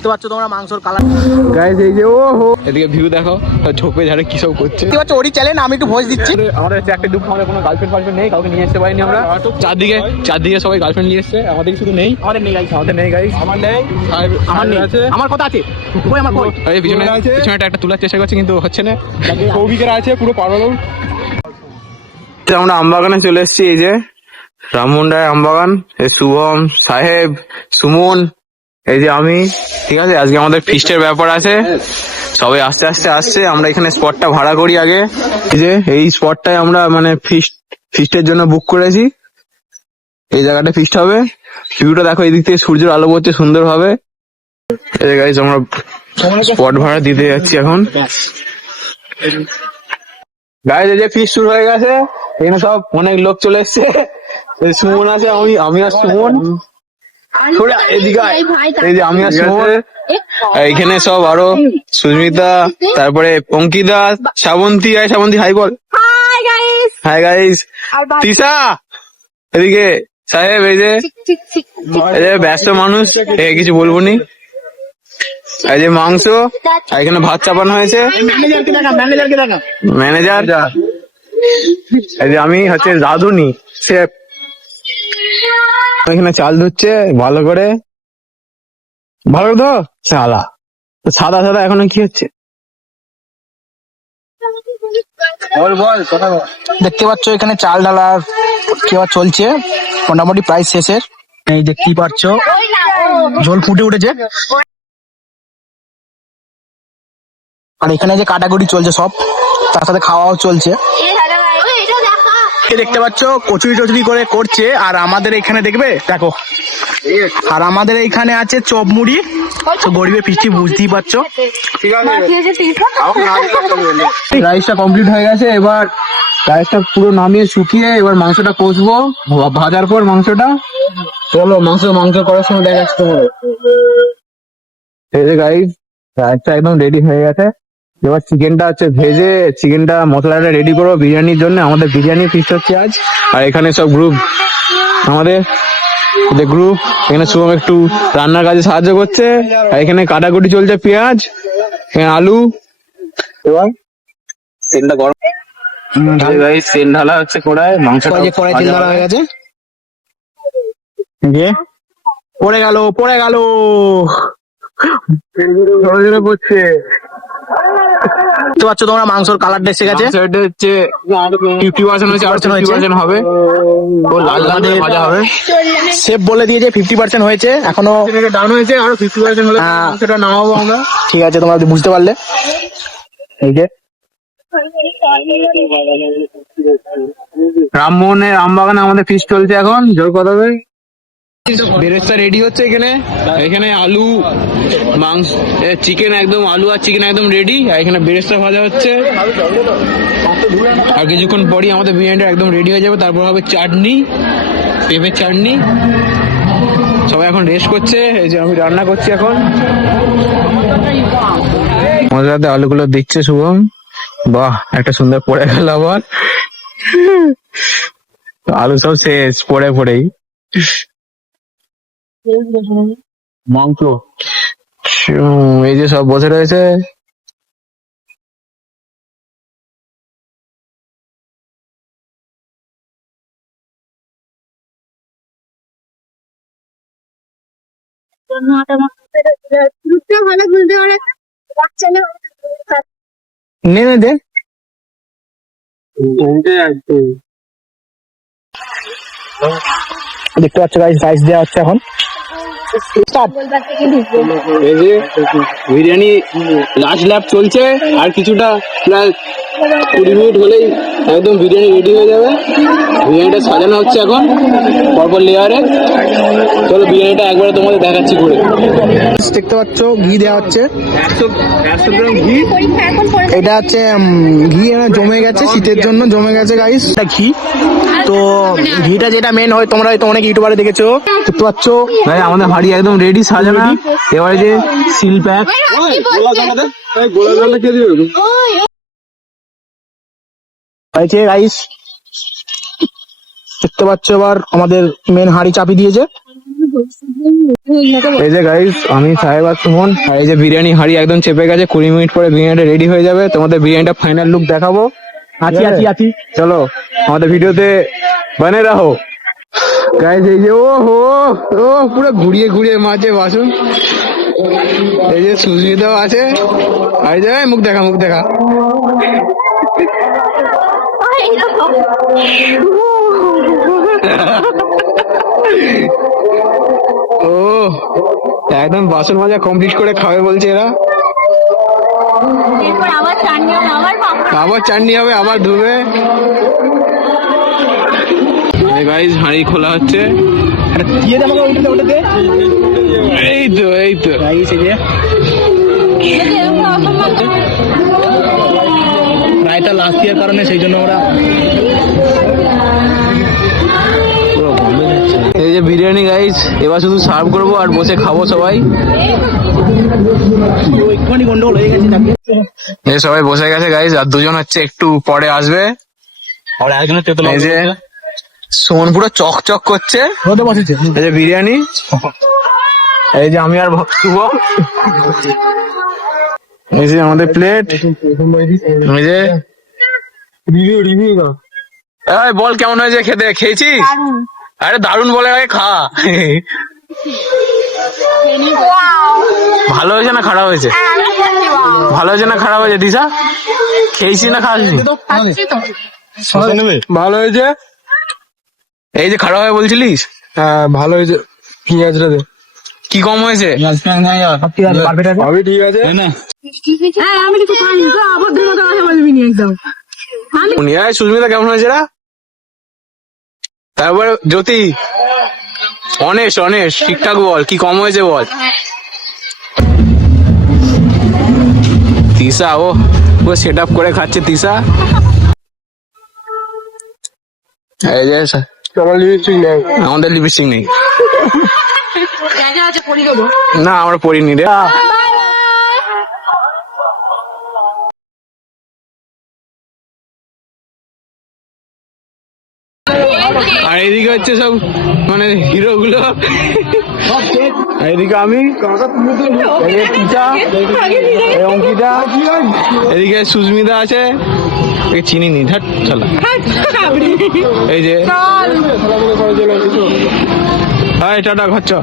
দেখতে পাচ্ছ তোমরা মাংসর কালার। গাইস এই যে ও হো এদিকে ভিউ দেখো, ঝোপে ঝাড়ে কি সব করছে। দেখতে পাচ্ছ ওরই চ্যানেল, আমি একটু ভয়েস দিচ্ছি। আমাদের হচ্ছে একটা দুঃখ, আমাদের কোনো গার্লফ্রেন্ড ফার্লফ্রেন্ড নেই, কাউকে নিয়ে আসতে পারিনি আমরা। চারদিকে সবাই গার্লফ্রেন্ড নিয়ে এসছে, আমাদের শুধু নেই। আমাদের নেই গাইস, আমাদের নেই গাইস, আমার নেই, আমার নেই। আমার কথা আছে। কই আমার কই? এই পিছনে একটা তোলার চেষ্টা করছে কিন্তু হচ্ছে না। সৌভিকের আছে পুরো পাগল। আমরা আমবাগানে চলে এসেছি, এই যে রামমুন্ডায় আমবাগান। এই শুভম, সাহেব, সুমন, এই যে আমি। ঠিক আছে, আজকে আমাদের ফিস্টের ব্যাপার আছে, সবাই আস্তে আস্তে আসছে। আমরা এখানে স্পটটা ভাড়া করি আগে। এই যে এই স্পটটায় আমরা মানে ফিস্টের জন্য বুক করেছি। এই জায়গাটা ফিস্ট হবে। ভিউটা দেখো, এদিক থেকে সূর্যের আলো পড়ছে সুন্দর ভাবে। এই যে গাইস আমরা স্পট ভাড়া দিতে যাচ্ছি এখন। গাইস এই যে ফিস্ট শুরু হয়ে গেছে, এখানে সব অনেক লোক চলে এসছে। সুমন আছে, আমি আর সুমন। এদিকে এই যে আমি আর সুমন, এখানে সব আরো সুস্মিতা, তারপরে অঙ্কিতা, শ্রাবন্তী। শ্রাবন্তী হাই বল। Hi guys. তিশা, এদিকে সাহেব, এই যে ব্যস্ত মানুষ, কিছু বলবো নি। এই যে মাংস, এখানে ভাত চাপানো হয়েছে। ম্যানেজার, এই যে আমি হচ্ছে রাধুনি শেফ। এখানে চাল ধুচ্ছে ভালো করে, ভালো তো সাদা সাদা সাদা। এখনো কি হচ্ছে দেখতে পাচ্ছ এখানে চাল ঢালার কি চলছে, মোটামুটি প্রায় শেষের। এই দেখতেই পাচ্ছ ঝোল ফুটে উঠেছে, আর এখানে যে কাটাকুটি চলছে সব, তার সাথে খাওয়াও চলছে। দেখতে পাচ্ছ কচুরি টচুরি করে করছে। আর আমাদের এখানে দেখবে দেখো, আর আমাদের এইখানে আছে চপ মুড়ি। তো গরিবের ফিস্টি বুঝতেই পারছো। রাইসটা কমপ্লিট হয়ে গেছে, এবার রাইসটা পুরো নামিয়ে শুকিয়ে এবার মাংসটা কষবো। ভাজার পর মাংসটা, চলো মাংস করার সময় দেখাচ্ছি তোমার। এই যে গাইস, রাইসটা একদম রেডি হয়ে গেছে। এবার চিকেনটা হচ্ছে ভেজে, চিকেনটা মশলাটা রেডি করবো বিরিয়ানির জন্য। আমাদের বিরিয়ানি ফিস্ট হচ্ছে আজ। আর এখানে সব গ্রুপ, আমাদের গ্রুপ, এখানে শুভম একটু রান্নার কাজে সাহায্য করছে। আর এখানে কাটাকুটি চলছে, পেঁয়াজ, এখানে আলু। এবার তেলটা গরম, তেল ঢালা হচ্ছে কড়াই, মাংসটা কড়াই তেল ঢালা হয়ে গেছে। পড়ে গেল পড়ছে। দেখতে পাচ্ছ তোমরা মাংসর কালারটা এসে গেছে। হচ্ছে 50% হয়েছে, আর 50% হবে। ও লাল লাল করে ভাজা হবে। শেফ বলে দিয়েছে 50% হয়েছে, এখনো ডাউন হয়েছে, আরো 50% হলে সেটা নামাবো আমরা। ঠিক আছে, তোমরা বুঝতে পারলে। এই যে রামমোহনের আমবাগানে আমাদের ফিস্ট চলছে এখন, জোর কথা হবে। বেরেস্তা রেডি হচ্ছে এখানে আলু, মাংস, চিকেন একদম, আলু আর চিকেন একদম রেডি। আর এখানে বেরেস্তা ভাজা হচ্ছে। আর কিছুক্ষণ পরই আমাদের বিরিয়ানিটা একদম রেডি হয়ে যাবে। তারপর হবে চাটনি, পেঁপের চাটনি। সবাই এখন রেস্ট করছে। এই যে আমি রান্না করছি এখন। মজাতে আলুগুলো দিচ্ছে শুভম। বাহ, একটা সুন্দর পড়ে গেল আবার। আলু সব শেষ পড়েই। মাংস, এই যে সব বসে রয়েছে। নে দে। দেখতে পাচ্ছ গাইস, রাইস দেওয়া হচ্ছে এখন। এই যে বিরিয়ানি লাস্ট ল্যাপ চলছে, আর কিছুটা প্রায় 20 মিনিট হলেই একদম বিরিয়ানি রেডি হয়ে যাবে। বিরিয়ানিটা সাজানো হচ্ছে এখন পরপর লেয়ারে। চলো বিরিয়ানিটা একবারে তোমাদের দেখাচ্ছি করে। দেখতে পাচ্ছ ঘি দেওয়া হচ্ছে, 100 গ্রাম ঘি। এটা হচ্ছে ঘি জমে গেছে, শীতের জন্য জমে গেছে গাইস ঘি। তো ঘিটা যেটা মেন হয়, তোমরা হয়তো অনেক ইউটিউবারে দেখেছো। দেখতে পাচ্ছ আমাদের হাড়ি একদম রেডি সাজানো। এবারে যে সিল প্যাক, গাইস দেখতে পাচ্ছ, এবার আমাদের মেন হাড়ি চাপি দিয়েছে। এই যে গাইস, আমি সাহেব আর সুমন, আর এই যে বিরিয়ানি হাঁড়ি একদম চেপে গেছে, 20 মিনিট পরে বিরিয়ানিটা রেডি হয়ে যাবে। তোমাদের বিরিয়ানিটা ফাইনাল লুক দেখাবো। আছি চলো আমাদের ভিডিওতে বানে রাখো গাইস। এই যে ও হো ও পুরো ঘুরিয়ে ঘুরিয়ে মাঝে বাসন। এই যে সুস্মিতাও আছে, আর এই যে মুখ দেখা ও একদম বাসন মাজা কমপ্লিট করে খাবে বলছে এরা। আবার চাটনি হবে, আবার ধুবে। গাইস হাঁড়ি খোলা হচ্ছে। এই তো রায়তা লাস্ট ইয়ার কারণে সেই জন্য ওরা এই যে বিরিয়ানি গাইস, এবার শুধু সার্ভ করবো আর বসে খাবো সবাই। একটুখানি গন্ডগোল হয়ে গেছে। এই সবাই বসে গেছে গাইস, আর দুজন হচ্ছে একটু পরে আসবে। এই যে সুমন পুরো চকচক করছে, বসেছে। এই যে বিরিয়ানি, এই যে আমি আর শুভ, এই যে আমাদের প্লেট, এই যে এই বল কেমন হয়েছে খেতে? খেয়েছিস? আরে দারুণ বলে আগে খা। ভালো হয়েছে না খারাপ হয়েছে? ভালো হয়েছে না খারাপ হয়েছে দিশা? খেয়েছি না খাসনি? ভালো হয়েছে। এই যে খারাপ হবে বলছিলিস? হ্যাঁ ভালো হয়েছে। পেঁয়াজটা দে। কি কম হয়েছে? সবই ঠিক আছে। সুস্মিতা কেমন হয়েছে রা? তারপরে জ্যোতি, অনেশ ঠিকঠাক বল, কি কম হয়েছে বল। তিশা ও সেট আপ করে খাচ্ছে তিশা। এই যে আমাদের লিপস্টিক নেই। না আমরা পড়িনি রে। আর এদিকে হচ্ছে সব মানে হিরো গুলো, এদিকে আমি, অঙ্কিতা, এদিকে সুস্মিতা আছে, চিনি নি ধাট চলা। এই যে টাটা ঘর।